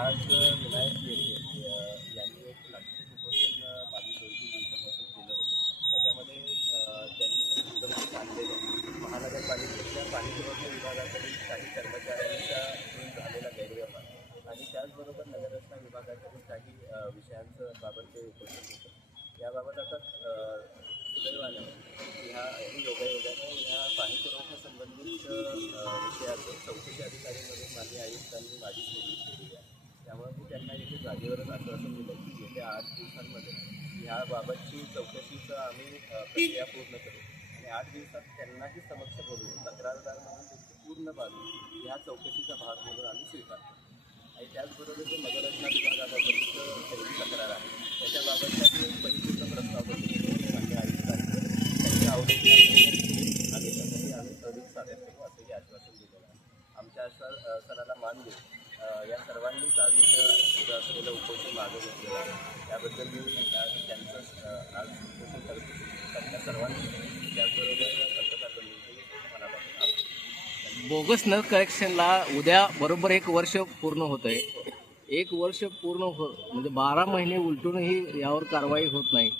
आज विनायक येते यांनी एक प्लास्टिक उपोषण अ, मागील दोन तीन दिवसापासून केलं होतं. त्याच्यामध्ये त्यांनी निदर्शक आणलेलं महानगरपालिकेच्या पाणी पुरवठा विभागाकडील काही कर्मचाऱ्यांच्या झालेला गैरव्यवहार आणि त्याचबरोबर नगररचना विभागाकडील काही विषयांचं बाबत ते उपोषण होतं. याबाबत आता सुदैवानं ह्या योगायोगानं ह्या पाणी पुरवठ्यासंबंधित विषयाचं चौकशी अधिकारी म्हणून मान्य आयुक्तांनी माझी निवडणूक केलेली त्यामुळे मी त्यांना इथे जागेवरच आश्वासन दिलं की येत्या आठ दिवसांमध्ये ह्याबाबतची चौकशीचं आम्ही प्रक्रिया पूर्ण करू. आणि आठ दिवसात त्यांनाही समक्ष बोलवून तक्रारदार म्हणून त्यांची पूर्ण बाजू ह्या चौकशीचा भाग म्हणून आम्ही स्वीकारतो. आणि त्याचबरोबर जे नगररचना विभागाबाबतचं त्यांची तक्रार आहे त्याच्याबाबतचा जे परिपूर्ण प्रस्ताव माझ्या आयुक्तांकडे त्यांच्या आम्ही त्यासाठी आम्ही अधिक सादर करू असंही आश्वासन दिलेलं आहे. आमच्या सणाला मान देऊ. या सर्वांनीच आज इथं असलेलं उपोषण मागं घेतलेलं आहे. त्याबद्दल मी त्यांचं आज उपोषण करतो त्यांच्या सर्वांनी त्याचबरोबर बोगस नळ कलेक्शनला उद्या बरोबर एक वर्ष पूर्ण होत आहे. एक वर्ष पूर्ण हो म्हणजे बारा महिने उलटूनही यावर कारवाई होत नाही.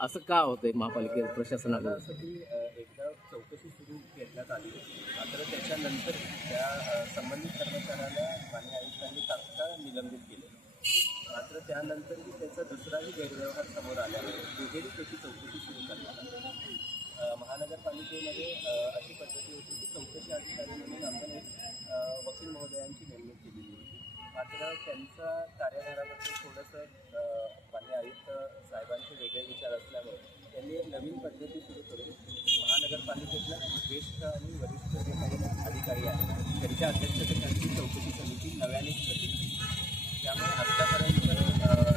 असं का होतंय महापालिके मला प्रशासनाकडून? असं की अ, एकदा चौकशी घेण्यात आली मात्र त्याच्यानंतर त्या संबंधित कर्मचाऱ्याला मान्य आयुक्तांनी तात्काळ निलंबित केले. मात्र त्यानंतरही त्याचा दुसराही गैरव्यवहार समोर आल्यामुळे दुहेरी त्याची चौकशी सुरू करण्यात आली. महानगरपालिकेमध्ये अशी पद्धती होती की चौकशी अधिकारी म्हणून आपण एक वकील महोदयांची नेमणूक केलेली होती. मात्र त्यांचा कार्यभाराबद्दल थोडंसं अ, मान्य आयुक्त साहेबांचे वेगळे विचार असल्यामुळे त्यांनी एक नवीन पद्धती सुरू करून महानगरपालिकेतल्या ज्येष्ठ आणि वरिष्ठ जे काही अधिकारी आहेत त्यांच्या अध्यक्षतेखाली चौकशी समिती नव्याने गठीत त्यामुळे आत्तापर्यंत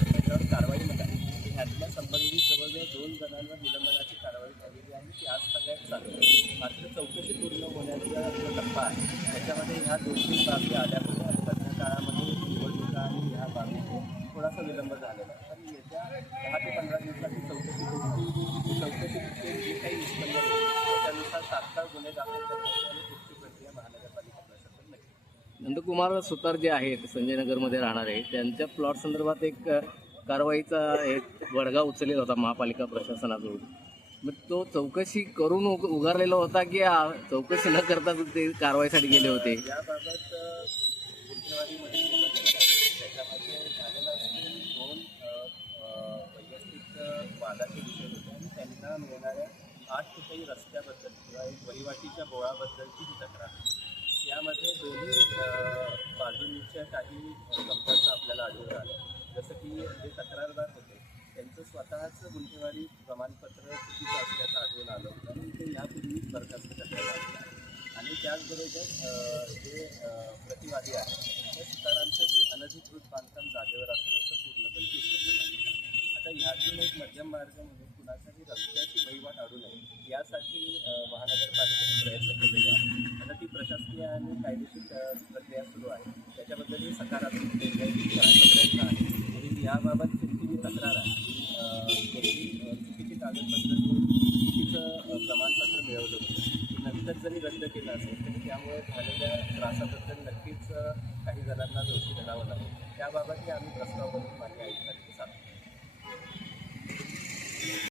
त्याच्यावर कारवाई मिळाली ह्यातल्या संबंधित जवळजवळ दोन जणांवर निलंबनाची कारवाई झालेली आहे. ती आज सगळ्यात चालू आहे. मात्र चौकशी पूर्ण होण्याचा जो टप्पा आहे त्याच्यामध्ये ह्या दोन तीन बाबी आल्यामुळे आणि काळामध्ये निवडणुका आणि ह्या बाबीमध्ये थोडासा विलंब झालेला आहे. पण येत्या दहा ते पंधरा दिवसाची चौकशी चौकशी जे काही निष्पन्न तात्काळ गुन्हे दाखल करण्याची आणि पुढची प्रक्रिया महानगरपालिका प्रशासन नक्की नंदकुमार सुतार जे आहेत संजय नगरमध्ये त्यांच्या प्लॉट संदर्भात एक कारवाईचा एक वडगा उचललेला होता महापालिका प्रशासनाकडून मग तो चौकशी करून उग उगारलेला होता की चौकशी न करता ते कारवाईसाठी गेले होते? याबाबत त्याच्यामध्ये दोन वैयक्तिक वादाचे विषय होते आणि त्यांना मिळणाऱ्या आठ रुपये रस्त्याबद्दल एक वहिवाटीच्या बोळाबद्दलची ही तक्रार. यामध्ये दोन्ही बाजूंच्या काही कंपन्या आपल्याला आढळून आल्या जसं की जे तक्रारदार होते त्यांचं स्वतःचं गुंठेवारी प्रमाणपत्र चुकीचं असल्याचं आढळून आलं होतं. आणि ते यापूर्वी बरखास्त करण्यात आलेलं आहे आणि त्याचबरोबर जे प्रतिवादी आहेत त्या सुतारांचंही अनधिकृत बांधकाम जागेवर असल्याचं पूर्णपणे स्पष्ट आता ह्यातून एक मध्यम मार्ग म्हणून कुणाचाही रस्त्याची वहिवाट अडू नये यासाठी वाहन त्याच्याबद्दलही सकारात्मक करायचा प्रयत्न आहे. आणि याबाबतची जी तक्रार आहे. चुकीची कागदपत्र चुकीचं प्रमाणपत्र मिळवलं होतं. नंतर जरी रद्द केलं असेल तरी त्यामुळे झालेल्या त्रासाबद्दल नक्कीच काही जणांना दोषी धरावं लागेल. त्याबाबतही आम्ही प्रस्ताव बनवून मान्य आयुक्तांनी सांगतो.